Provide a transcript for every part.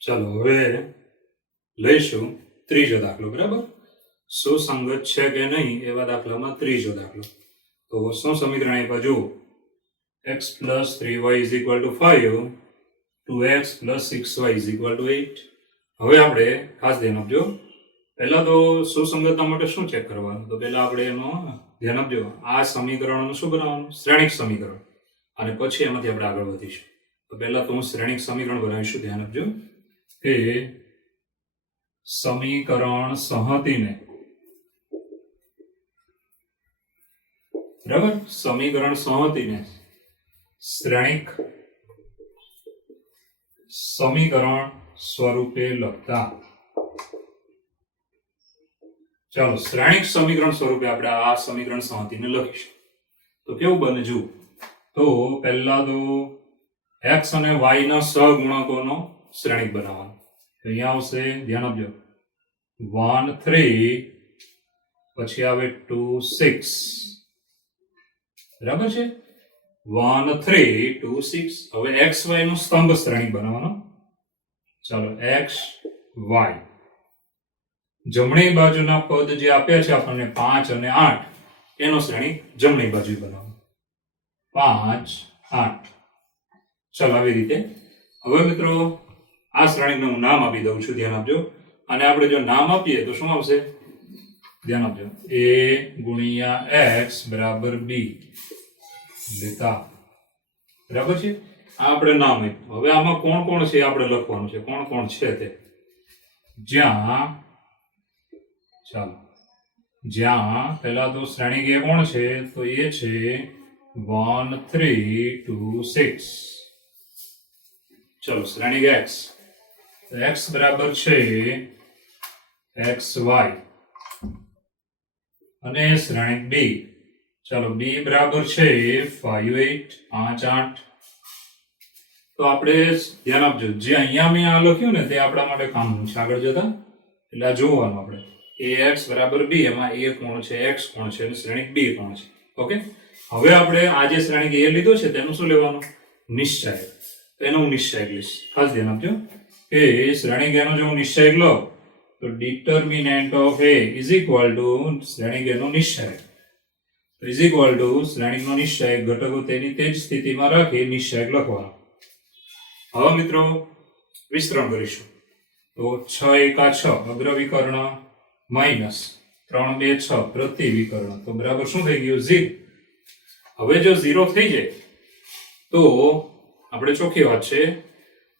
ચાલો હવે લઈશું ત્રીજો દાખલો. બરાબર, સુસંગત છે કે નહીં એવા દાખલામાં ત્રીજો દાખલો. તો શું સમીકરણ આપ્યા જુઓ. x + 3y = 5 2x + 6y = 8. હવે આપણે ખાસ ધ્યાન આપજો. પહેલા તો સુસંગતતા માટે શું ચેક કરવાનું, તો પહેલા આપણે એનો ધ્યાન આપજો. આ સમીકરણનું શું બનાવવાનું, શ્રેણિક સમીકરણ, અને પછી એમાંથી આપણે આગળ વધીશું. તો પહેલા તો હું શ્રેણિક સમીકરણ બનાવીશું. ધ્યાન આપજો કે સમીકરણ સંહતિને, બરાબર, સમીકરણ સંહતિને શ્રેણિક સમીકરણ સ્વરૂપે લખતા. ચાલો, શ્રેણિક સમીકરણ સ્વરૂપે આપણે આ સમીકરણ સંહતિને લખીશું. તો કેવું બને જુઓ. તો પહેલા તો x અને y ના સહગુણકોનો શ્રેણિક બનાવવાનો. અહીંયા આવશે, ધ્યાન આપજો, 1 3, પછી આવે 2 6. બરાબર છે, 1 3 2 6. હવે x y નો સ્તંભ શ્રેણિક બનાવવાનો. ચાલો, x y જમણી બાજુના પદ જે આપ્યા છે આપણને 5 અને 8, એનો શ્રેણિક જમણી બાજુ બનાવવાનો. 5 8. ચાલો, આવી રીતે. હવે મિત્રો આ શ્રેણિકને હું નામ આપી દઉં છું. ધ્યાન આપજો. અને આપણે જો નામ આપીએ તો શું આવશે, ધ્યાન આપજો, a * x = b લેતા. બરાબર છે, આ આપણે નામ આપ્યું. હવે આમાં કોણ કોણ છે આપણે લખવાનું છે, કોણ કોણ છે તે. જ્યાં, ચાલો, જ્યાં પહેલા તો શ્રેણિક એ કોણ છે, તો એ છે 1 3 2 6. ચલો, શ્રેણિક x, તો x બરાબર છે xy, અને શ્રેણિક b, ચાલો, b બરાબર છે 5 8 5 8. તો આપણે ધ્યાન આપજો, જે અહીંયા મેં આ લખ્યું ને તે આપણા માટે કામનું છે આગળ જતા. એટલે આ જોવાનું આપણે, ax = b, એમાં a કોણ છે, x કોણ છે, અને શ્રેણિક b કોણ છે. ઓકે, હવે આપણે આ જે શ્રેણિક a લીધો છે તેનું શું લેવાનું, નિશ્ચય. એનો હું નિશ્ચય લઈશ. ખાસ ધ્યાન આપજો કે શ્રેણિક એનો જો હું નિશ્ચય લો તો ડિટર્મિનન્ટ ઓફ a = શ્રેણિક એનો નિશ્ચય, શ્રેણિકનો નિશ્ચય, ઘટકો તેની તે જ સ્થિતિમાં રાખી નિશ્ચય લખવાનો. હવે મિત્રો વિસ્તરણ કરીશું. તો 6 * 6 અગ્ર વિકર્ણ માઇનસ 3 2 6 પ્રતિ વિકર્ણ, તો બરાબર શું થઈ ગયું, 0. હવે જો 0 થઈ જાય તો આપણે ચોખ્ખી વાત છે,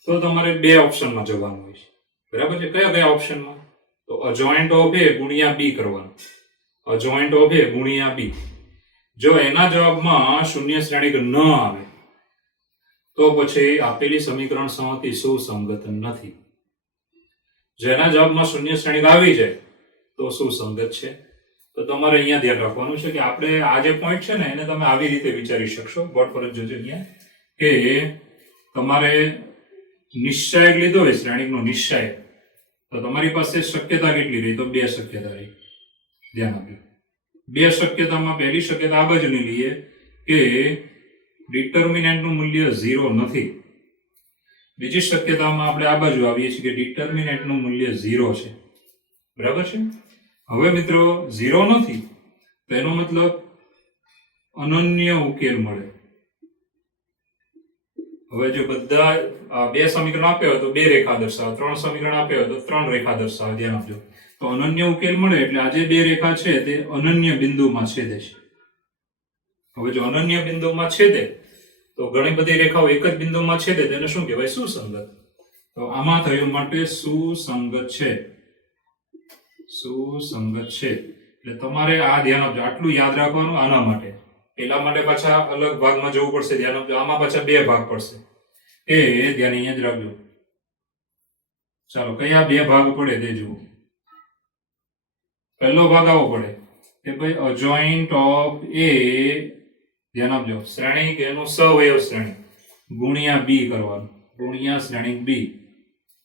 તો તમારે બે ઓપ્શનમાં જવાનું હોય છે. બરાબર છે, કયા કયા ઓપ્શનમાં, તો અજોઇન્ટ ઓફ a * b કરવાનું. અજોઇન્ટ ઓફ a * b. જો એના જવાબમાં શૂન્ય શ્રેણિક ન આવે તો પછી આપેલી સમીકરણ સંહતિ સુસંગત નથી. જેના જવાબમાં શૂન્ય શ્રેણિક આવી જાય તો સુસંગત છે. તો તમારે અહીંયા ધ્યાન રાખવાનું છે કે આપણે આ જે પોઈન્ટ છે ને એને તમે આવી રીતે વિચારી શકશો. બોર્ડ પર જ જોજો અહીંયા કે તમારે નિશ્ચય લીધો હોય, શ્રેણિકનો નિશ્ચય, તો તમારી પાસે શક્યતા કેટલી રહી, તો 2 શક્યતા રહી. ધ્યાન આપજો, 2 શક્યતામાં પહેલી શક્યતા આ બાજુની લઈએ કે ડિટર્મિનન્ટનું મૂલ્ય 0 નથી. બીજી શક્યતામાં આપણે આ બાજુ આવીએ છીએ કે ડિટર્મિનન્ટનું મૂલ્ય 0 છે. બરાબર છે. હવે મિત્રો 0 નથી તો એનો મતલબ અનન્ય ઉકેલ મળે. હવે જો બધા 2 સમીકરણ આપ્યા હોય તો 2 રેખા દર્શાવે, 3 સમીકરણ આપ્યા હોય તો 3 રેખા દર્શાવે. ધ્યાન આપજો. તો અનન્ય ઉકેલ મળે એટલે આ જે 2 રેખા છે તે અનન્ય બિંદુમાં છેદે છે. હવે જો અનન્ય બિંદુમાં છેદે તો ઘણી બધી રેખાઓ એક જ બિંદુમાં છેદે તેને શું કહેવાય, સુસંગત. તો આમાં થયું માટે સુસંગત છે. સુસંગત છે એટલે તમારે આ ધ્યાન આપજો, આટલું યાદ રાખવાનું. આના માટે પેલા માટે પાછા અલગ ભાગમાં જવું પડશે. ધ્યાન આપજો, આમાં પાછા 2 ભાગ પડશે એ ધ્યાન અહીંયા જ રાખજો. ચાલો, કયા 2 ભાગ પડે તે જુઓ. પહેલો ભાગ આવો પડે કે ભાઈ અજોઇન્ટ ઓફ a, ધ્યાન આપજો, શ્રેણિક એનું સહવયવ શ્રેણિક ગુણ્યા b કરવાનું, ગુણ્યા શ્રેણિક b.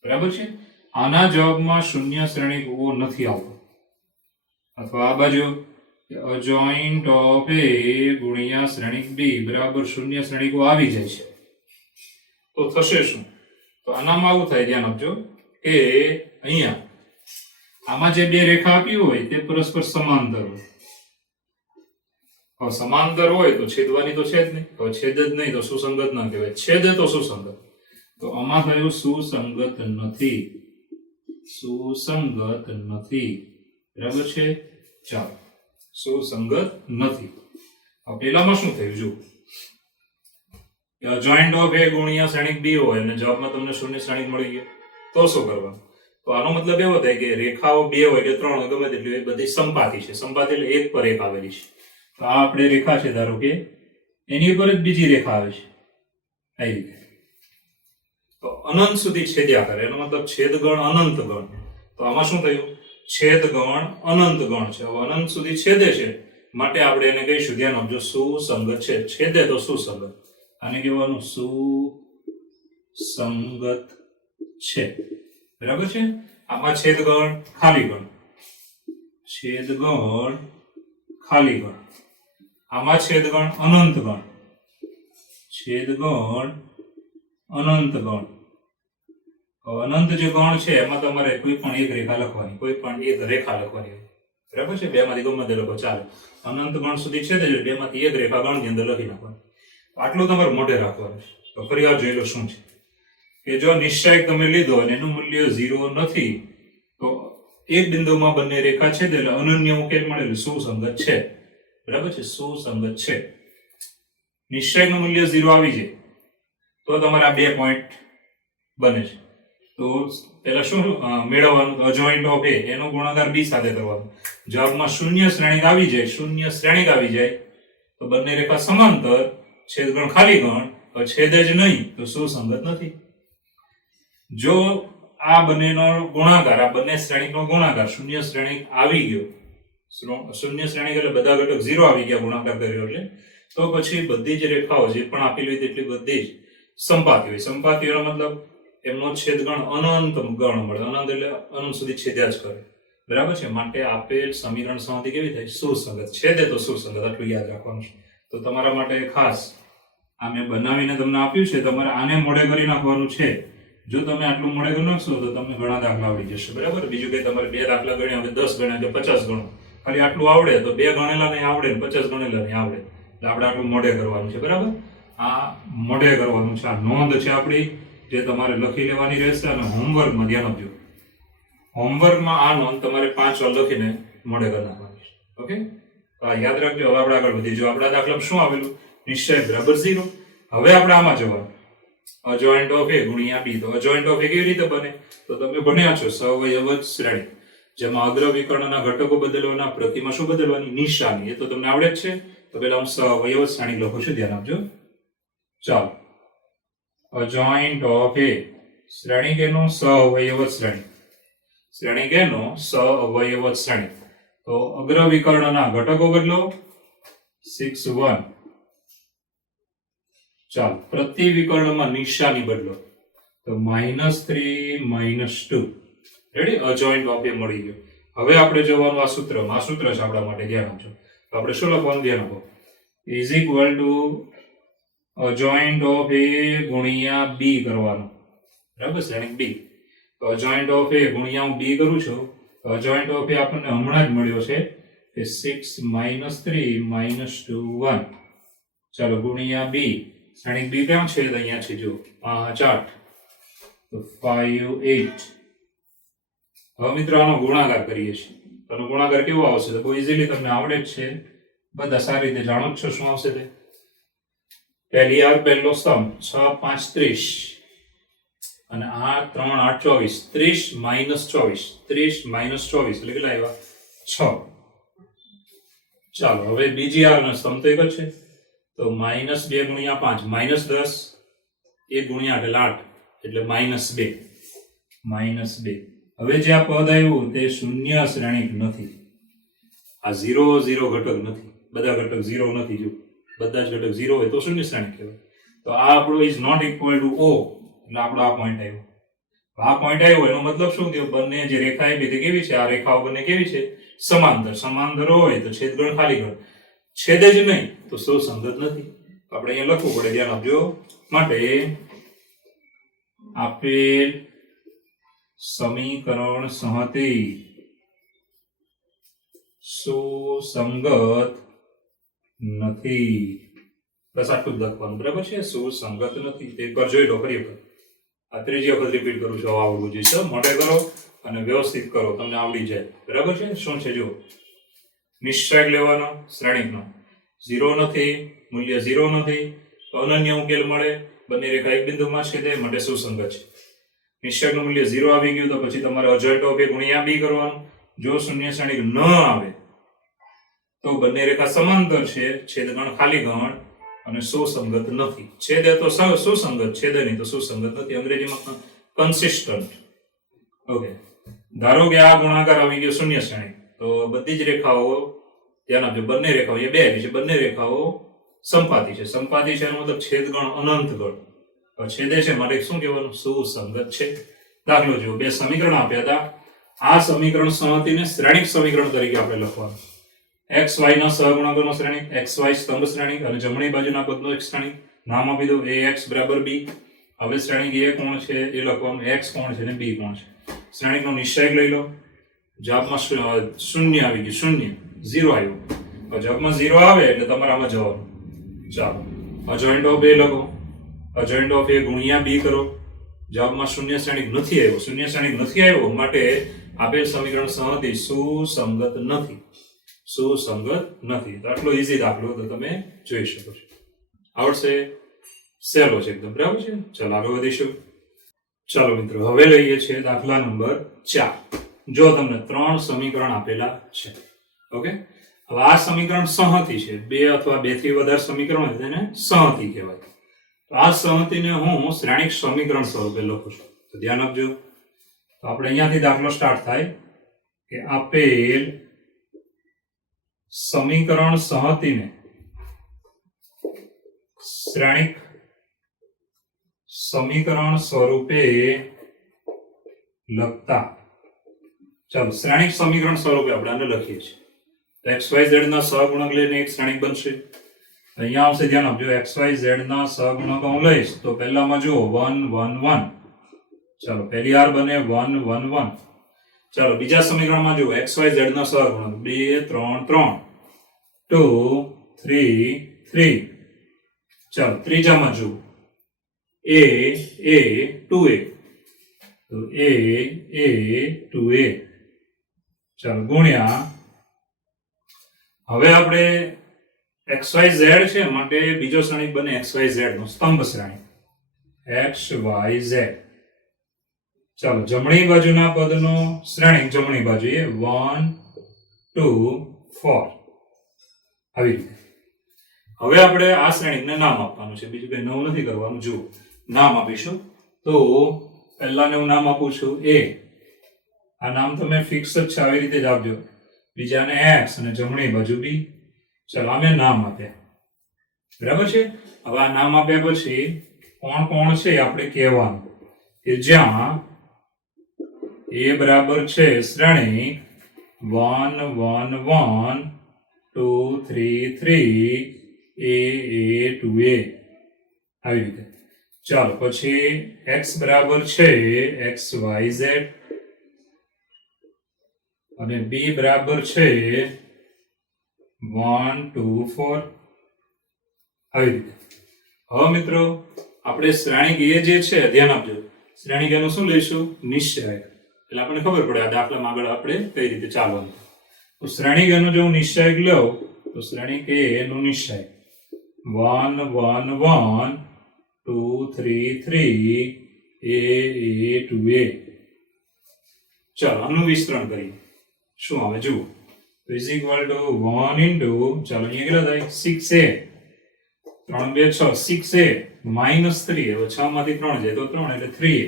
બરાબર છે. આના જવાબમાં શૂન્ય શ્રેણિક ઓ નથી આવતો, અથવા આ બાજુ અજોઈન્ટ ઓફ એ ગુણ્યા શ્રેણિક બી બરાબર શૂન્ય શ્રેણિકો આવી જાય છે તો થશે શું? તો આનામાં આવું થાય, ધ્યાન આપજો કે અહીંયા આમાં જે બે રેખા આપી હોય તે પરસ્પર સમાંતર હોય. હવે સમાંતર હોય તો છેદવાની તો છે જ નહીં. હવે છેદ જ નહીં તો સુસંગત ન કહેવાય. છેદ તો સુસંગત. તો આમાં થયું સુસંગત નથી. સુસંગત નથી. બરાબર છે? ચાલો, સુસંગત નથી. હવે પેલામાં શું થયું જો જોઈન્ટ ઓફ એ ગુણ્યા શ્રેણિક બી હોય અને જવાબમાં તમને શૂન્ય શ્રેણિક મળી ગયો તો શું કરવાનું? તો આનો મતલબ એવો થાય કે રેખાઓ બે હોય કે ત્રણ હોય ગમે તેટલી હોય બધી સંપાતી છે. સંપાતી એટલે એક પર એક આવેલી છે. તો આ આપણે રેખા છે, ધારો કે એની ઉપર જ બીજી રેખા આવે છે આવી રીતે. તો અનંત સુધી છેદ્યા કરે એનો મતલબ છેદગણ અનંત ગણ. તો આમાં શું થયું? છેદગણ અનંત ગણ છે. હવે અનંત સુધી છેદે છે માટે આપણે એને કહીશું, ધ્યાન આપજો, સુસંગત છે. છેદે તો સુસંગત. આને કહેવાનું સુસંગત છે. બરાબર છે? આમાં છેદગણ ખાલી ગણ, છેદગણ ખાલી ગણ. આમાં છેદગણ અનંત ગણ, છેદગણ અનંત ગણ. અનંત જે ગણ છે એમાં તમારે કોઈ પણ એક રેખા લખવાની, કોઈ પણ એક રેખા લખવાની. બરાબર છે? બે માંથી ગમે તે લખો ચાલે. અનંત ગણ સુધી છેદે છે, બે માંથી એક રેખા ગણની અંદર લખી નાખવાની. આટલું તમારે મોઢે રાખવાનું છે. તો ફરી વાર જોઈ લો શું છે કે જો નિશ્ચય તમે લીધો અને એનું મૂલ્ય 0 નથી તો એક બિંદુમાં બંને રેખા છેદે એટલે અનન્ય ઉકેલ મળે એટલે સુસંગત છે. બરાબર છે? સુસંગત છે. નિશ્ચયનું મૂલ્ય 0 આવી જાય તો તમારે આ 2 પોઈન્ટ બને છે. તો પેલા શું મેળવવાનું? અજોઈન્ટ ઓફ એ એનો ગુણાકાર બી સાથે કરવાનો. જવાબમાં શૂન્ય શ્રેણિક આવી જાય, શૂન્ય શ્રેણિક આવી જાય તો બંને રેખા સમાંતર, છેદગણ ખાલી ગણ, છેદે જ નહીં તો સુસંગત નથી. જો આ બંનેનો ગુણાકાર, આ બંને શ્રેણિકનો ગુણાકાર શૂન્ય શ્રેણિક આવી ગયો, શૂન્ય શ્રેણિક એટલે બધા ઘટક 0 આવી ગયા ગુણાકાર કર્યો એટલે, તો પછી બધી જ રેખાઓ જે પણ આપેલી હોય તેટલી બધી જ સંપાતી હોય. સંપાતીઓનો મતલબ એમનો છેદગણ અનંત ગણ મળે. અનંત એટલે અનંત સુધી છેદ્યા જ કરે. બરાબર છે? માટે આપેલ સમીકરણ સંમતિ કેવી થાય? સુસંગત. છેદે તો સુસંગત. આટલું યાદ રાખવાનું છે. તો તમારા માટે ખાસ આ મેં બનાવીને તમને આપ્યું છે, તમારે આને મોડે કરી નાખવાનું છે. જો તમે આટલું મોડે કરી નાખશો તો તમને ઘણા દાખલા આવડી જશે. બરાબર? બીજું કઈ તમારે 2 દાખલા ગણ્યા હવે 10 ગણ્યા કે 50 ગણો, ખાલી આટલું આવડે તો 2 ગણેલા નહીં આવડે ને 50 ગણેલા નહીં આવડે. એટલે આપણે આટલું મોડે કરવાનું છે. બરાબર? આ મોડે કરવાનું છે. આ નોંધ છે આપણી જે તમારે લખી લેવાની રહેશે. અને હોમવર્કમાં ધ્યાન આપજો, હોમવર્કમાં આ નોંધ તમારે 5 વાર લખીને મોડે કરી નાખવાની છે. ઓકે? યાદ રાખજો. હવે આપણે આગળ વધીએ. જો આપણા દાખલામાં શું આવેલું? નિશ્ચય બરાબર 0. હવે આપણે આમાં જવાનું, અજોઈન્ટ ઓફ એ ગુણ્યા બી. તો અજોઈન્ટ ઓફ એ કેવી રીતે બને? તો તમે ભણ્યા છો સહવયવત શ્રેણી, જેમાં અગ્ર વિકર્ણના ઘટકો બદલવાના, પ્રતિમા શું બદલવાની? નિશાની. એ તો તમને આવડે જ છે. તો પહેલા હું સહવયવત શ્રેણી લખું છું, ધ્યાન આપજો. ચાલો, અજોઈન્ટ ઓફ એ શ્રેણી કેનો? સહવયવત શ્રેણી. શ્રેણી કેનો? સહવયવત શ્રેણી. તો અગ્ર વિકર્ણના ઘટકો બદલો 6 1. ચાલો, પ્રતિ વિકર્ણમાં નિશાની બદલો તો -3 -2. રેડી? અજોઈન્ટ ઓફ એ મળી ગયો. હવે આપણે જવાનું આ સૂત્રમાં. આ સૂત્ર છે આપણા માટે, ધ્યાન આપજો. તો આપણે શું લખવાનું? ધ્યાન આપો. ઇઝ ઇક્વલ ટુ અજોઈન્ટ ઓફ એ ગુણ્યા બી કરવાનું. બરાબર? શ્રેણિક બી. તો અજોઈન્ટ ઓફ એ ગુણ્યા હું બી કરું છું. તો અજોઈન્ટ ઓફ એ આપણને હમણાં જ મળ્યો છે કે 6 -3 -2 1. ચાલો, ગુણ્યા બી. શ્રેણિક બી ક્યાં છે? અહીંયા છે, જો 5 8 તો 5 8. હવે મિત્રો આનો ગુણાકાર કરીએ છીએ. તો આનો ગુણાકાર કેવો આવશે? તો બહુ ઇઝીલી તમને આવડે જ છે, બધા સારી રીતે જાણો જ છો શું આવશે તે. પહેલી વાર પહેલો સમ 6 5 30 અને આ 3 8 24. 30 -24, 30 -24 એટલે કેટલા આવ્યા? 6. ચાલો, હવે બીજી આરનો સમ તો એક જ છે. તો -2 ગુણ્યા 5 -10, 1 ગુણ્યા 8 એટલે -2. હવે જે આ પદ આવ્યું તે શૂન્ય શ્રેણિક નથી. આ 0 0 ઘટક નથી. બધા ઘટક 0 નથી. જો બધા જ ઘટક 0 હોય તો શૂન્ય શ્રેણિક કહેવાય. તો આ આપણું is not equal to O. એટલે આપણો આ પોઈન્ટ આવ્યો. આ પોઈન્ટ આવ્યો એનો મતલબ શું થયો? બંને જે રેખા આપી તે કેવી છે? આ રેખાઓ બંને કેવી છે? સમાંતર. સમાંતર હોય તો છેદગણ ખાલી ગણ, છેદે જ નહીં તો સુસંગત નથી. આપણે અહીંયા લખવું પડે, ધ્યાન આપજો. માટે આપેલ સમીકરણ સંહતિ સુસંગત નથી. બસ આટલું જ લખવાનું, બરાબર છે? સુસંગત નથી. તે પર જોઈ લો ફરી વખત. આ ત્રીજી વખત રિપીટ કરું છું. આવડવું જોઈએ. મોઢે કરો અને વ્યવસ્થિત કરો, તમને આવડી જાય. બરાબર છે? શું છે જો, નિશ્ચય લેવાનો શ્રેણીકનો 0 નથી, મૂલ્ય 0 નથી, તો અનન્ય ઉકેલ મળે. બંને રેખા એક બિંદુમાં છેદે, માટે સુસંગત છે. નિશ્ચયનું મૂલ્ય 0 આવી ગયું તો પછી તમારે અજોઈન્ટ ઓફ a ગુણ્યા b કરવાનું. જો શૂન્ય શ્રેણીક ન આવે તો બંને રેખા સમાંતર છે, છેદગણ ખાલી ગણ અને સુસંગત નથી. છેદે તો સુસંગત, છેદે નહીં તો સુસંગત નથી. અંગ્રેજીમાં કન્સિસ્ટન્ટ. ઓકે, ધારો કે આ ગુણાકાર આવી ગયો શૂન્ય શ્રેણી, તો બધી જ રેખાઓ, ધ્યાન આપજો, બંને રેખાઓ એ બે છે, બંને રેખાઓ સંપાતી છે. સંપાતી છે એનો મતલબ છેદગણ અનંત ગણ. છેદે છે માટે શું કહેવાનું? સુસંગત છે. દાખલો જો, બે સમીકરણ આપ્યા હતા. આ સમીકરણ સંહતિને શ્રેણિક સમીકરણ તરીકે આપણે લખવાનું. xy ના સહગુણકોનો શ્રેણિક, xy સ્તંભ શ્રેણિક અને જમણી બાજુના પદનો એક શ્રેણિક. નામ આપી દો ax બરાબર b. હવે શ્રેણિક a કોણ છે એ લખવાનું, x કોણ છે અને b કોણ છે. શ્રેણિકનો નિશ્ચય લઈ લો. જવાબમાં શૂન્ય આવી ગયું, શૂન્ય 0 આવ્યું. જવાબમાં 0 આવે એટલે તમારે આમાં જવાનું. ચાલો, અજોઈન્ટ ઓફ a લખો. અજોઈન્ટ ઓફ a ગુણ્યા b કરો. જવાબમાં શૂન્ય શ્રેણિક નથી આવ્યો. શૂન્ય શ્રેણિક નથી આવ્યો માટે આપેલ સમીકરણ સંહતિ સુસંગત નથી. સુસંગત નથી. તો આટલો ઈઝી દાખલો તો તમે જોઈ શકો છો. આવડશે? સહેલો છે એકદમ, બરાબર છે? ચાલો આગળ વધીશું. ચાલો મિત્રો, હવે લઈએ છીએ દાખલા નંબર 4. જો તમને 3 સમીકરણ આપેલા છે. ઓકે, હવે આ સમીકરણ સંહતિ છે. 2 અથવા 2 થી વધારે સમીકરણ હોય તેને સંહતિ કહેવાય. તો આ સંહતિને હું શ્રેણિક સમીકરણ સ્વરૂપે લખું છું. તો ધ્યાન આપજો. તો આપણે અહીંયાથી દાખલો સ્ટાર્ટ થાય કે આપેલ સમીકરણ સંહતિને શ્રેણિક સમીકરણ સ્વરૂપે લખતા. ચાલો, શ્રેણિક સમીકરણ સ્વરૂપે આપણે આને લખીએ છીએ. તો xyz ના સહગુણક લઈને એક શ્રેણિક બનશે. અહીંયા આવશે, ધ્યાન આપજો, xyz ના સહગુણક હું લઈશ તો પહેલામાં જુઓ 1 1 1. ચાલો, પહેલી વાર બને 1 1 1. ચાલો, બીજા સમીકરણમાં જુઓ xyz ના સહગુણક 2 3 3, 2 3 3. ચાલો, ત્રીજામાં જુઓ a 2a, તો a 2a. ચાલો, ગુણ્યા, હવે આપણે xyz છે માટે બીજો શ્રેણિક બને xyz નો સ્તંભ શ્રેણિક xyz. ચાલો, જમણી બાજુના પદનો શ્રેણિક જમણી બાજુએ 1 2 4 આવી રીતે. હવે આપણે આ શ્રેણિકને નામ આપવાનું છે, બીજું કંઈ નવું નથી કરવાનું. જુઓ, નામ આપીશું. તો પહેલાને હું નામ આપું છું a. આ નામ તમે ફિક્સ જ છે, આવી રીતે જ આપજો. બીજાને x અને જમણી બાજુ b. ચાલો, અમે નામ આપ્યા, બરાબર છે? હવે આ નામ આપ્યા પછી કોણ કોણ છે આપણે કહેવાનું કે જ્યાં a બરાબર છે શ્રેણિક 1 1 1 2 3 3 a 2a આવી રીતે. ચાલો, પછી x બરાબર છે xyz અને b બરાબર છે 1 2 4 આવી રીતે. હવે મિત્રો, આપણે શ્રેણિક એ જે છે, ધ્યાન આપજો, શ્રેણિક એનું શું લઈશું? નિશ્ચય. એટલે આપણને ખબર પડે આ દાખલામાં આગળ આપણે કઈ રીતે ચાલવાનું. તો શ્રેણિક એનો જો હું નિશ્ચય લઉં તો શ્રેણિક એ એનો નિશ્ચય 1 1 1 2 3 3 a 2a. ચાલો, આનું વિસ્તરણ કરીએ. શું આવે જુઓ, is equal to 1 into, ચાલો અહીંયા કેટલા થાય? 6a. 3 2 6, 6a minus 3. હવે 6 માંથી 3 જાય તો 3 એટલે 3a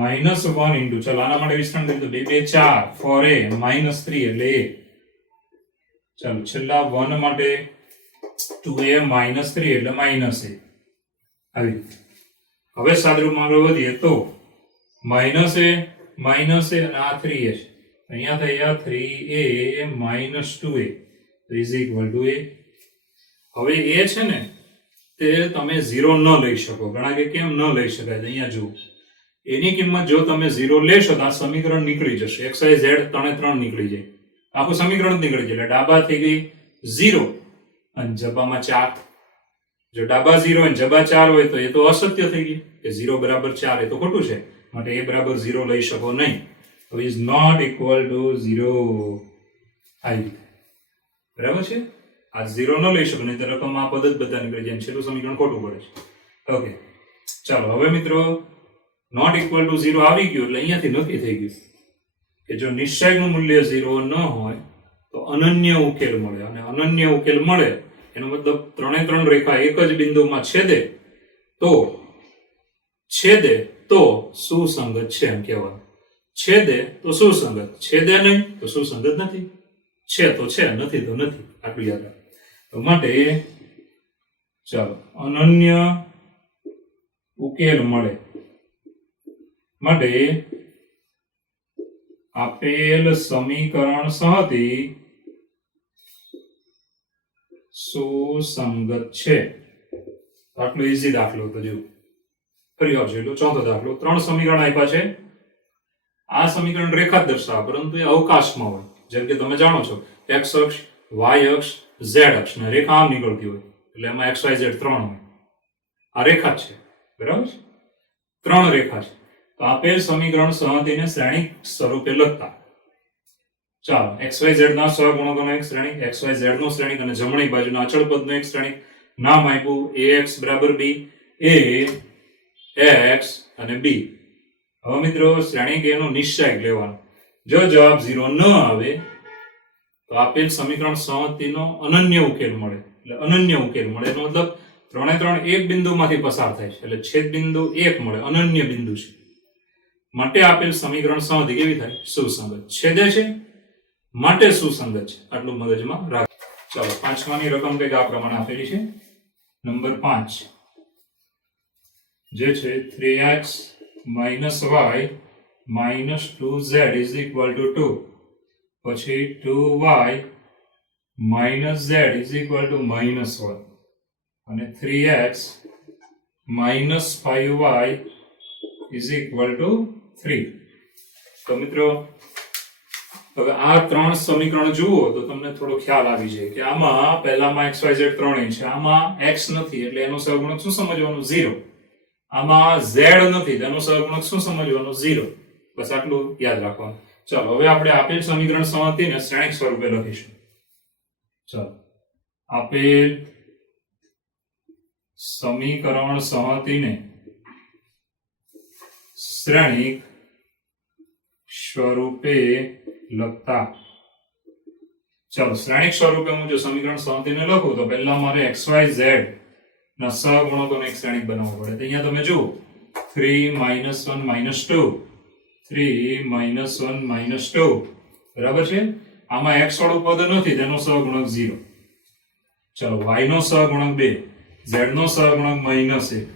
minus 1 into, ચાલો આના માટે વિસ્તરણ કરીએ તો 2 2 4 4a minus 3 એટલે a. ચાલો, છેલ્લા 1 માટે 2a minus 3 એટલે minus a આવી. હવે સાદરૂપમાં આગળ વધીએ તો minus a અને આ 3a છે અહીંયા થયા 3a minus 2a is equal to a. હવે a છે ને તે તમે 0 ન લઈ શકો. ઘણા કે કેમ ન લઈ શકાય? અહીંયા જુઓ, એની કિંમત જો તમે 0 લેશો તો આ સમીકરણ નીકળી જશે. x y z ત્રણે નીકળી જાય, આખું સમીકરણ જ નીકળી જાય. એટલે ડાબા થઈ ગઈ 0 અને જબામાં 4. જો ડાબા 0 અને જબા 4 હોય તો એ તો અસત્ય થઈ ગયું કે 0 બરાબર 4, એ તો ખોટું છે. માટે a બરાબર 0 લઈ શકો નહીં. તો ઇઝ નોટ ઇક્વલ ટુ 0. આવી રીતે બરાબર છે. આ 0 ન લઈ શકો નહીં તો રકમ આ પદ જ બધા નીકળી જાય, છેલ્લું સમીકરણ ખોટું પડે છે. ઓકે, ચાલો હવે મિત્રો નોટ ઇક્વલ ટુ 0 આવી ગયું એટલે અહીંયાથી નક્કી થઈ ગયું કે જો નિશ્ચયનું મૂલ્ય 0 ન હોય તો અનન્ય ઉકેલ મળે. અને અનન્ય ઉકેલ મળે એનો મતલબ ત્રણે રેખા એક જ બિંદુમાં છેદે તો સુસંગત છે એમ કહેવાનું. છેદે તો સુસંગત, છેદે નહીં તો સુસંગત નથી. છે તો છે, નથી તો નથી. આટલું યાદ રાખો. તો માટે ચાલો અનન્ય ઉકેલ મળે માટે આપેલ સમીકરણ સહથી સુસંગત છે. આટલો ઈઝી દાખલો હતો. જો ફરી આવશે એટલો ચોથો દાખલો. 3 સમીકરણ આપ્યા છે. આ સમીકરણ રેખા દર્શાવે પરંતુ એ અવકાશમાં હોય. જેમ કે તમે જાણો છો x અક્ષ, y અક્ષ, z અક્ષ ને રેખા આમ નીકળતી હોય એટલે એમાં x y z 3 હોય. આ રેખા છે, બરાબર છે? 3 રેખા છે. તો આપેલ સમીકરણ સહતિને શ્રેણિક સ્વરૂપે લખતા ચાલો xyz ના સહગુણકોનો એક શ્રેણિક, xyz નો શ્રેણિક અને જમણી બાજુના અચળ પદનો એક શ્રેણિક. નામ આપ્યું ax બરાબર b, a x અને b. હવે મિત્રો શ્રેણિક એનો નિશ્ચય લેવાનો. જો જવાબ 0 ન આવે તો આપેલ સમીકરણ સહતિનો અનન્ય ઉકેલ મળે. એટલે અનન્ય ઉકેલ મળે એનો મતલબ ત્રણે એક બિંદુમાંથી પસાર થાય છે એટલે છેદ બિંદુ 1 મળે, અનન્ય બિંદુ છે. માટે આપેલ સમીકરણ સહતિ કેવી થાય? સુસંગત. છેદે છે માટે સુસંગત છે. આટલું મગજમાં રાખ. ચાલો પાંચમાની રકમ કંઈક આ પ્રમાણે આપેલી છે. નંબર 5 જે છે 3x minus y minus 2z is equal to 2. પછી 2y minus z is equal to minus 1 અને 3x minus 5y is equal to 3. તો મિત્રો હવે આ 3 સમીકરણ જુઓ તો તમને થોડો ખ્યાલ આવી જાય કે આમાં પહેલામાં xyz ત્રણેય છે, આમાં x નથી એટલે એનો સહગુણક શું સમજવાનું? 0. આમાં z નથી તેનો સહગુણક શું સમજવાનું? 0. બસ આટલું યાદ રાખવાનું. ચાલો હવે આપણે આપેલ સમીકરણ સહતિને શ્રેણિક સ્વરૂપે લખીશું. ચાલો આપેલ સમીકરણ સહતિને શ્રેણિક સ્વરૂપે લખતા. ચાલો શ્રેણિક સ્વરૂપે હું જો સમીકરણ સહતિને લખું તો પહેલા મારે xyz ના સહગુણકોનો એક શ્રેણિક બનાવવો પડે. તો અહીંયા તમે જુઓ 3 1 2 3 1 2 બરાબર છે. આમાં x વાળું પદ નથી તેનો સહગુણક 0. ચલો y નો સહગુણક 2, z નો સહગુણક -1.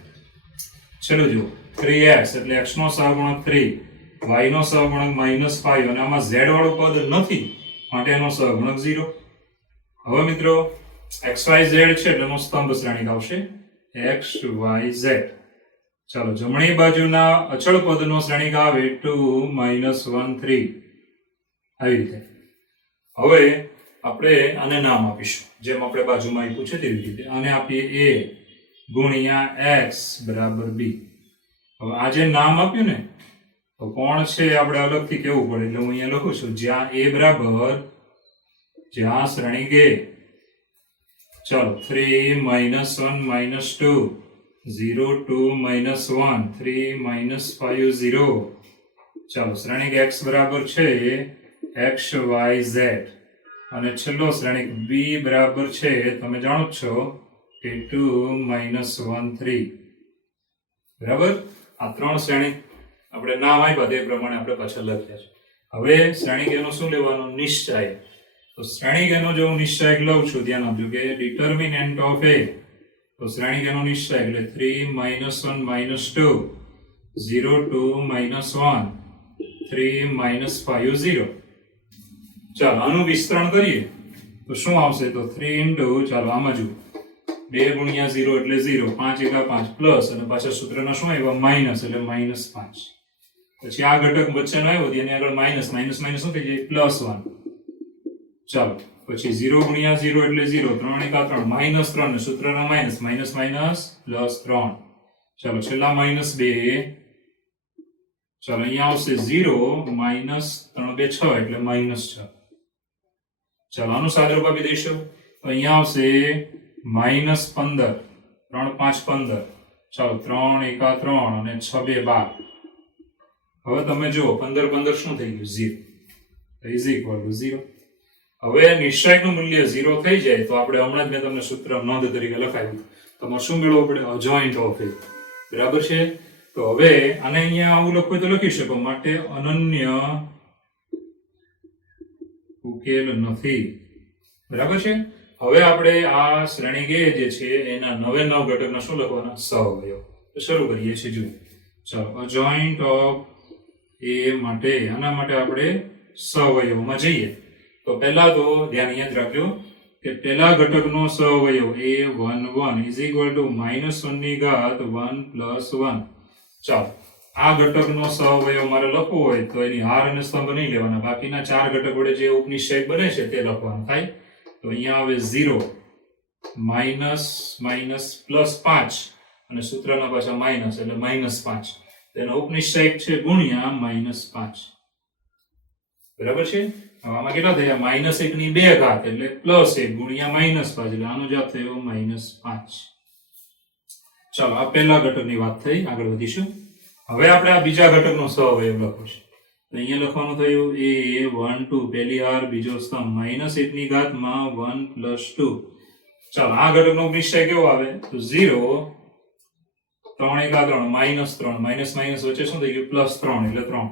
ચલો જુઓ 3x એટલે x નો સહગુણક 3, y નો સહગુણક -5 અને આમાં z વાળું પદ નથી માટે એનો સહગુણક 0. હવે મિત્રો xyz છે એટલે એનો સ્તંભ શ્રેણિક આવશે xyz. ચાલો જમણી બાજુના અચળ પદનો શ્રેણિક આવે 2 1 3. આવી રીતે હવે આપણે આને નામ આપીશું જેમ આપણે બાજુમાં આપ્યું છે તેવી રીતે. આને આપીએ a ગુણ્યા x બરાબર b. હવે આ જે નામ આપ્યું ને તો કોણ છે આપણે અલગથી કેવું પડે એટલે હું અહીંયા લખું છું જ્યાં a બરાબર જ્યાં શ્રેણિક a. ચાલો 3 1 2 0 2 1 3 5 0. ચાલો શ્રેણિક x બરાબર છે xyz અને છેલ્લો શ્રેણિક b બરાબર છે તમે જાણો છો કે 2 1 3. બરાબર. આ 3 શ્રેણિક આપણે નામ આપ્યા તે પ્રમાણે આપણે પાછળ લખ્યા છે. હવે શ્રેણિક એનો શું લેવાનો? નિશ્ચય. તો શ્રેણિક એનો જો હું નિશ્ચય લઉં છું ધ્યાન આપજો કે ડિટર્મિનન્ટ ઓફ a. તો શ્રેણિક એનો નિશ્ચય એટલે 3 1 2 0 2 1 3 5 0. ચાલો આનું વિસ્તરણ કરીએ તો શું આવશે તો 3 ઇન્ટુ ચાલો આમાં જુઓ 2 ગુણ્યા 0 એટલે 0 5 એકા 5 પ્લસ અને પાછા સૂત્રના શું આવ્યા માઇનસ એટલે -5 પછી આ ઘટક વચ્ચેનો આવ્યો તેની આગળ માઇનસ માઇનસ માઇનસ શું થઈ જાય +1 ચાલો પછી 0 ગુણ્યા 0 એટલે 0 3 એકા 3 -3 ને સૂત્રના માઇનસ માઇનસ માઇનસ +3 ચાલો છેલ્લા -2 ચાલો અહીંયા આવશે 0 -3 2 6 એટલે -6 ચાલો આનું સાદુરૂપ આપી દઈશું તો અહીંયા આવશે -15 3 5 15 ચાલો 3 એકા 3 અને 6 2 12 હવે તમે જુઓ 15 15 શું થઈ ગયું 0 ઇઝ ઇક્વલ ટુ 0 હવે નિશ્ચયકનું મૂલ્ય 0 થઈ જાય તો આપણે હમણાં જ મેં તમને સૂત્ર નોંધ તરીકે લખાવ્યું તમારે શું મેળવવું પડે અજોઇન્ટ ઓફ એ બરાબર છે તો હવે આને અહીંયા આવું લખવું તો લખી શકો માટે અનન્ય ઉકેલ નથી બરાબર છે હવે આપણે આ શ્રેણી કે જે છે એના 9 9 ઘટકના શું લખવાના સહઅવયવ તો શરૂ કરીએ છીએ જો ચાલો અજોઇન્ટ ઓફ એ માટે આના માટે આપણે સહઅવયવમાં જઈએ તો પહેલા તો ધ્યાન યાદ રાખજો કે પહેલા ઘટકનો સહઅવયવ a11 = -1 ની ઘાત 1 + 1 ચાલો આ ઘટકનો સહઅવયવ મારે લખવો હોય તો એની હાર અને સ્તંભ નહીં લેવાના બાકીના ચાર ઘટક વડે જે ઉપનિષેક બને છે તે લખવાનું થાય તો અહીંયા આવે 0 -+5 અને સૂત્રના પાછા માઈનસ એટલે -5 તેનો ઉપનિષેક છે ગુણ્યા -5 બરાબર છે હવે આમાં કેટલા થયા -1 ની 2 ઘાત એટલે +1 ગુણ્યા -5 એટલે આનો જવાબ થયો -5 ચાલો આ પહેલા ઘટકની વાત થઈ આગળ વધીશું હવે આપણે આ બીજા ઘટકનો સહઅવયવ લખવો છે તો અહીંયા લખવાનું થયું a12 પહેલી હાર બીજો સ્તંભ -1 ની ઘાતમાં 1 + 2 ચાલો આ ઘટકનો નિશ્ચય કેવો આવે તો 0 3 એકા 3 -3 માઇનસ માઇનસ વચ્ચે શું થઈ ગયું +3 એટલે 3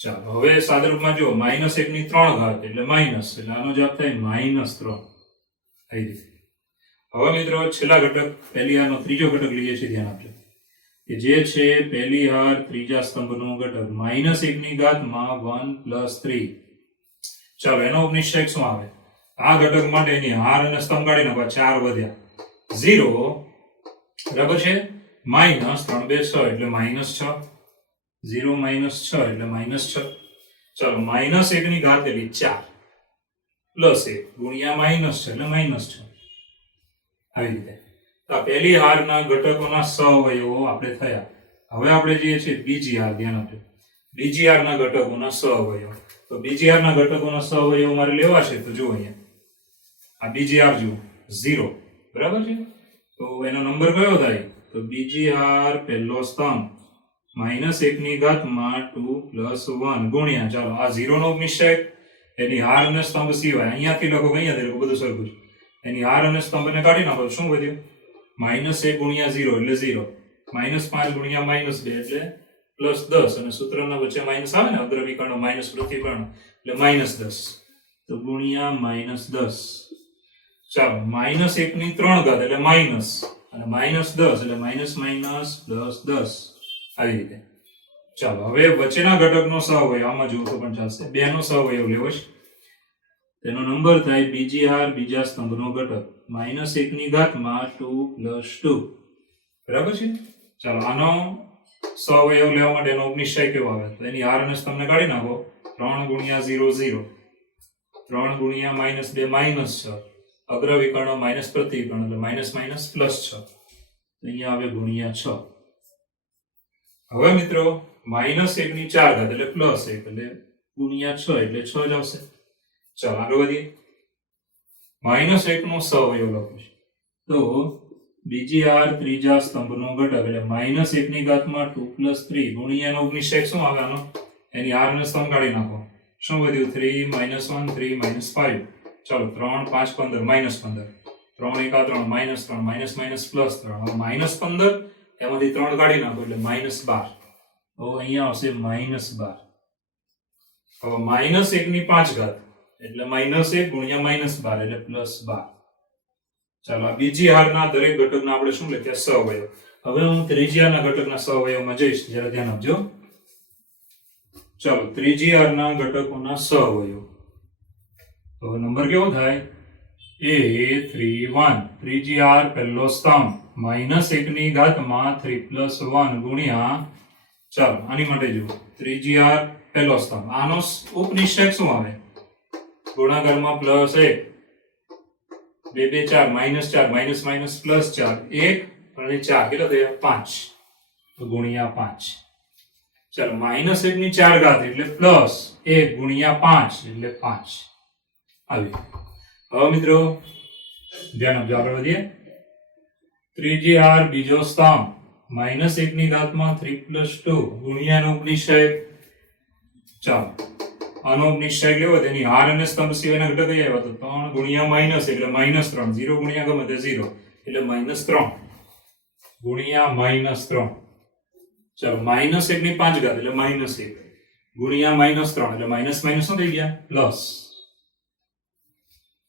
ચાલો હવે સાદુરૂપમાં જો -1 ની 3 ઘાત એટલે માઇનસ એટલે આનો જવાબ થાય -3 આવી રીતે હવે મિત્રો છેલ્લા ઘટક પહેલી હારનો ત્રીજો ઘટક લઈએ છીએ ધ્યાન આપજો કે જે છે પહેલી હાર ત્રીજા સ્તંભનો ઘટક -1 ની ઘાતમાં 1 + 3 ચાલો એનો ઉપનિષેક શું આવે આ ઘટક માટે એની હાર અને સ્તંભ કાઢી નાખવા 4 વધ્યા 0 બરાબર છે -3 2 6 એટલે -6 0 - 6 એટલે -6 ચાલો -1 ની ઘાત એટલે 4 +1 ગુણ્યા -6 એટલે -6 આવી રીતે આ પહેલી હારના ઘટકોના સહઅવયવો આપણે થયા હવે આપણે જે છે બીજી હાર ધ્યાન આપજો બીજી હારના ઘટકોના સહઅવયવ તો બીજી હારના ઘટકોના સહઅવયવ મારે લેવા છે તો જુઓ અહીંયા આ બીજી હાર જુઓ 0 બરાબર છે તો એનો નંબર કયો થાય તો બીજી હાર પહેલો સ્તંભ -1 ની ઘાતમાં 2 + 1 ગુણ્યા ચાલો આ 0 નો નિશ્ચય એની હાર અને સ્તંભ સિવાય અહીંયાથી લખો અહીંયાથી લખો બધું સરખું છે એની હાર અને સ્તંભને કાઢી નાખો શું વધ્યું -1 ગુણ્યા 0 એટલે 0 -5 ગુણ્યા -2 એટલે +10 અને સૂત્રના વચ્ચે માઇનસ આવે ને અગ્રવિકર્ણ માઇનસ પ્રતિકર્ણ એટલે -10 તો ગુણ્યા -10 ચાલો -1 ની 3 ઘાત એટલે માઇનસ અને -10 એટલે -10 આવી રીતે ચાલો હવે વચ્ચેના ઘટકનો સહઅવયવ આમાં જુઓ તો પણ ચાલશે બે નો સહઅવયવ લેવો છે તેનો નંબર થાય બીજી હાર બીજા સ્તંભનો ઘટક -1 ની ઘાતમાં 2 + 2 બરાબર છે ચાલો આનો સહઅવયવ લેવા માટે એનો ઉપનિષય કેવો આવે તો એની હાર અને સ્તંભને કાઢી નાખો 3 ગુણ્યા 0 0 3 ગુણ્યા -2 -6 અગ્રવિકર્ણ માઇનસ પ્રતિકર્ણ એટલે માઇનસ માઇનસ +6 અહીંયા આવે ગુણ્યા 6 હવે મિત્રો -1 ની 4 ઘાત એટલે +1 એટલે ગુણ્યા 6 એટલે 6 જ આવશે ચાલો આગળ વધીએ -1 નો સહઅવયવ લખું છું તો બીજી હાર ત્રીજા સ્તંભનો ઘટક એટલે -1 ની ઘાતમાં 2 + 3 ગુણ્યાનો ઉપનિષેક શું આવે આનો એની હાર અને સ્તંભ કાઢી નાખો શું વધ્યું 3 -1 3 -5 ચાલો 3 5 15 -15 3 એકા 3 -3 માઇનસ માઇનસ +3 હવે -15 એમાંથી 3 કાઢી નાખો એટલે -12 તો અહીંયા આવશે -12 હવે -1 ની 5 ઘાત એટલે -1 ગુણ્યા -12 એટલે +12 ચાલો આ બીજી હારના દરેક ઘટકના આપણે શું લખ્યા સહઅવયવ હવે હું ત્રીજી હારના ઘટકના સહઅવયવમાં જઈશ જરા ધ્યાન આપજો ચાલો ત્રીજી આર ના ઘટકોના સહવયો તો નંબર કેવો થાય A31 ત્રીજી આર પહેલો સ્તંભ -1 ગુણ્યા ચાલો આની માટે જુઓ ત્રીજી આર પહેલો સ્તંભ આનો ઉપનિષેક શું આવે ગુણાકારમાં પ્લસ 1 2 2 4 -4 માઇનસ માઇનસ પ્લસ 4 1 અને 4 કેટલા થયા 5 તો ગુણ્યા 5 ચાલો -1 ની 4 ઘાત એટલે પ્લસ 1 ગુણ્યા 5 એટલે 5 આવી હવે મિત્રો ધ્યાન આપજો આગળ વધીએ ત્રીજી આર બીજો સ્તંભ -1 ની ઘાતમાં 3 + 2 ગુણ્યાનો ઉપનિષેક ચાલો આનો ઉપનિષેક લેવો તેની આર અને સ્તંભ સિવાયના ઘટક કઈ આવ્યા તો 3 ગુણ્યા માઇનસ એટલે -3 0 ગુણ્યા ગમે તે 0 એટલે -3 ગુણ્યા -3 ચાલો -1 ની 5 ઘાત એટલે -1 ગુણ્યા -3 એટલે માઇનસ માઇનસ શું થઈ ગયા પ્લસ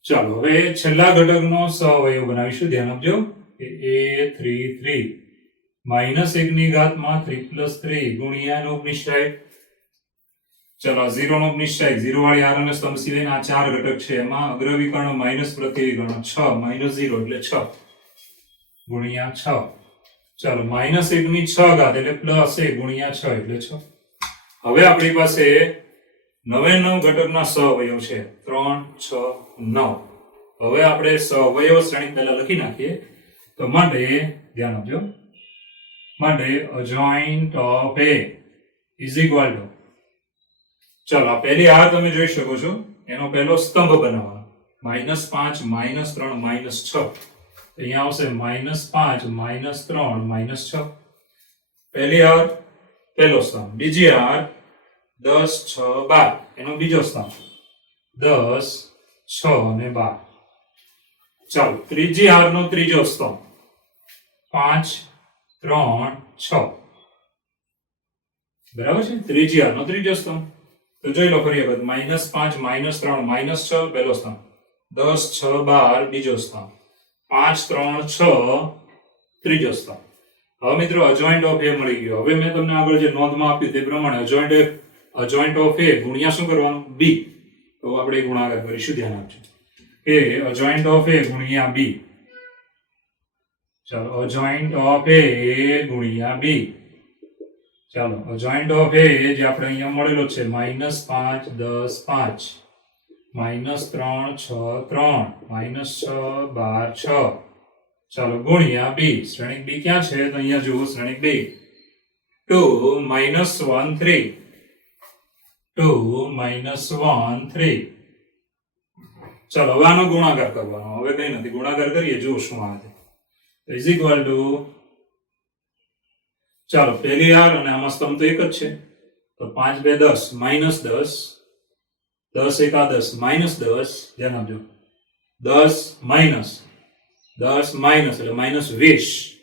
ચાલો હવે છેલ્લા ઘટકનો સહવયવ બનાવીશું ધ્યાન આપજો કે A33 -1 ની ઘાતમાં 3 + 3 ગુણ્યાનો ઉપનિષેક ચલો 0 નો ઉપનિષેક 0 વાળી આર અને સ્તંભ સિવાયના આ ચાર ઘટક છે એમાં અગ્રવિકર્ણ માઇનસ પ્રતિવિકર્ણ 6 -0 એટલે 6 ગુણ્યા 6 ચાલો -1 ની 6 ઘાત એટલે +1 ગુણ્યા 6 એટલે 6 હવે આપણી પાસે 9 ઘટકના સહવયવ છે 3 6 9 હવે આપણે સહવયવ શ્રેણી પહેલા લખી નાખીએ તો માટે ધ્યાન આપજો માટે adjoint of A is equal to ચાલો આ પહેલી આર તમે જોઈ શકો છો એનો પહેલો સ્તંભ બનાવવાનો -5 -3 -6 અહીંયા આવશે -5 -3 -6 પહેલી આર પહેલો સ્તંભ બીજી આર 10 6 12 એનો બીજો સ્તંભ 10 6 અને 12 ચાલો ત્રીજી આર નો ત્રીજો સ્તંભ 5 3 6 બરાબર છે ત્રીજી આર નો ત્રીજો સ્તંભ તો જોઈ લો ફરી વખત -5 -3 -6 પહેલો સ્તંભ 10 6 12 બીજો સ્તંભ 5 3 6 ત્રીજો સ્તંભ હવે મિત્રો અજોઇન્ટ ઓફ A મળી ગયો હવે મેં તમને આગળ જે નોંધમાં આપ્યું તે પ્રમાણે અજોઇન્ટ ઓફ A ગુણ્યા શું કરવાનું B તો આપણે ગુણાકાર કરીશું ધ્યાન આપજો A અજોઇન્ટ ઓફ A ગુણ્યા B ચાલો અજોઇન્ટ ઓફ A ગુણ્યા B ચાલો અજોઇન્ટ ઓફ A જે આપણે અહીંયા મળેલો છે -5 10 5 -3 6 3 -6 12 6 ચાલો ગુણ્યા B શ્રેણિક B ક્યાં છે તો અહીંયા જુઓ શ્રેણિક B 2 -1 3 2 -1 3 ચાલો હવે આનો ગુણાકાર કરવાનો હવે કઈ નથી ગુણાકાર કરીએ જુઓ શું આવે છે ઇઝ ઇક્વલ ટુ ચાલો પહેલી આર અને આમાં સ્તંભ તો એક જ છે તો 5 2 10 -10 10 1 10 -10 ધ્યાન આપજો 10 માઇનસ 10 માઇનસ એટલે -20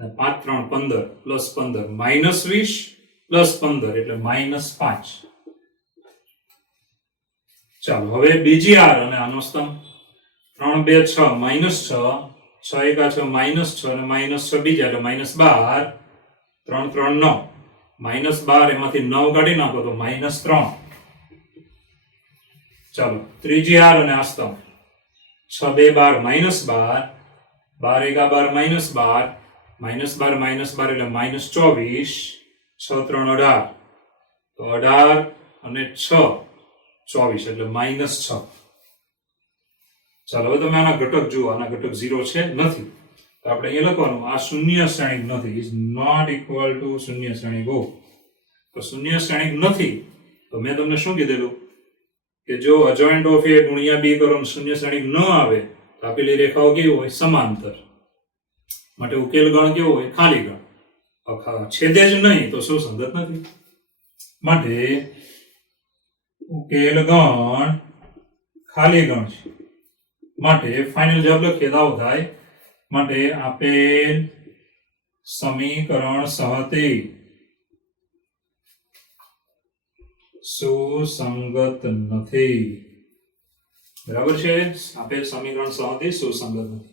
અને 5 3 15 પ્લસ 15 -20 પ્લસ 15 એટલે -5 ચાલો હવે બીજી આર અને આનો સ્તંભ 3 2 6 -6 6 1 6 -6 અને -6 બીજા એટલે -12 3 3 9 -12 એમાંથી 9 કાઢી નાખો તો -3 ચાલો ત્રીજી આર અને આ સ્તંભ 6 2 12 -12 12 1 12 -12 -12 એટલે -24 6 3 18 તો 18 અને 6 24 એટલે -6 ચાલો હવે તમે આના ઘટક જુઓ આના ઘટક 0 છે નથી તો આપણે અહીંયા લખવાનું આ શૂન્ય શ્રેણિક નથી ઇઝ નોટ ઇક્વલ ટુ શૂન્ય શ્રેણિક હો તો શૂન્ય શ્રેણિક નથી તો મેં તમને શું કીધેલું કે જો અજોઇન્ટ ઓફ A ગુણ્યા B કરો શૂન્ય શ્રેણિક ન આવે તો આપેલી રેખાઓ કેવી હોય સમાંતર માટે ઉકેલ ગણ કેવો હોય ખાલી ગણ છેદે જ નહીં તો સુસંગત નથી માટે ઉકેલ ગણ ખાલી ગણ છે માટે ફાઇનલ જવાબ લખીએ તો થાય માટે આપેલ સમીકરણ સહતે સુસંગત નથી બરાબર છે આપેલ સમીકરણ સહતે સુસંગત નથી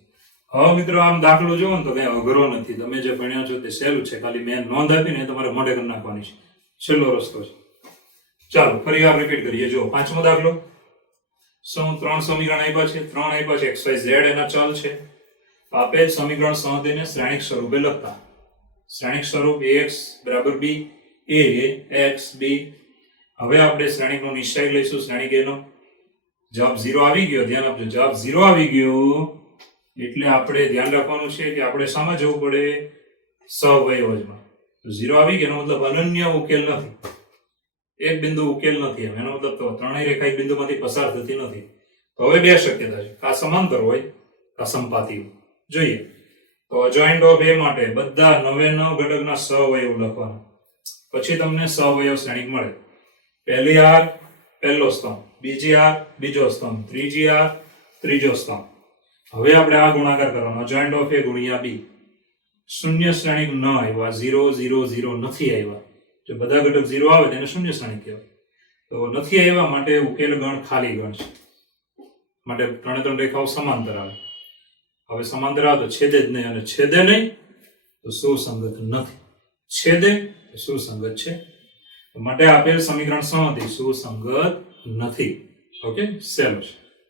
હવે મિત્રો આમ દાખલો જોવો ને તો કઈ અઘરો નથી તમે જે ભણ્યા છો તે સહેલું છે ખાલી મેં નોંધ આપીને તમારે મોઢે કરી નાખવાની છે છેલ્લો રસ્તો છે ચાલો ફરી વાર રિપીટ કરીએ. જો પાંચમો દાખલો, ત્રણ સમીકરણ આપ્યા છે, x, y, z એના ચલ છે. આપેલ સમીકરણ સંહતિને શ્રેણિક સ્વરૂપે લખતા. શ્રેણિક સ્વરૂપ ax બરાબર b, a x b. હવે આપણે શ્રેણિકનો નિશ્ચય લઈશું. શ્રેણિક a નો જવાબ 0 આવી ગયો. ધ્યાન આપજો, જવાબ 0 આવી ગયો એટલે આપણે ધ્યાન રાખવાનું છે કે આપણે શામાં જવું પડે? સહવયવજમાં. તો 0 આવી ગયો એનો મતલબ અનન્ય ઉકેલ નથી, એક બિંદુ ઉકેલ નથી. એનો મતલબ તો ત્રણેય રેખા એક બિંદુમાંથી પસાર થતી નથી. તો હવે બે શક્યતા છે, આ સમાંતર હોય આ સંપાતી. જોઈએ તો અજોઇન્ટ ઓફ a માટે બધા 99 ઘટકના સહવયવ લખવાના. પછી તમને સહવયવ શ્રેણિક મળે. પહેલી આર પહેલો સ્તંભ, બીજી આર બીજો સ્તંભ, ત્રીજી આર ત્રીજો સ્તંભ. હવે આપણે આ ગુણાકાર કરવાનો. અજોઇન્ટ ઓફ a ગુણ્યા b. શૂન્ય શ્રેણિક ન આવ્યા, 0 0 0 નથી આવ્યા. જો બધા ઘટક 0 આવે તેને શૂન્ય શ્રેણિક કહેવાય. તો નથી આવ્યા માટે ઉકેલ ગણ ખાલી ગણ છે. માટે ત્રણે ત્રણ રેખાઓ સમાંતર આવે. હવે સમાંતર આવે તો છેદે જ નહીં, અને છેદે નહીં તો સુસંગત નથી. છેદે તો સુસંગત છે. માટે આપેલ સમીકરણ સંહતિ સુસંગત નથી. ઓકે, સહેલું છે.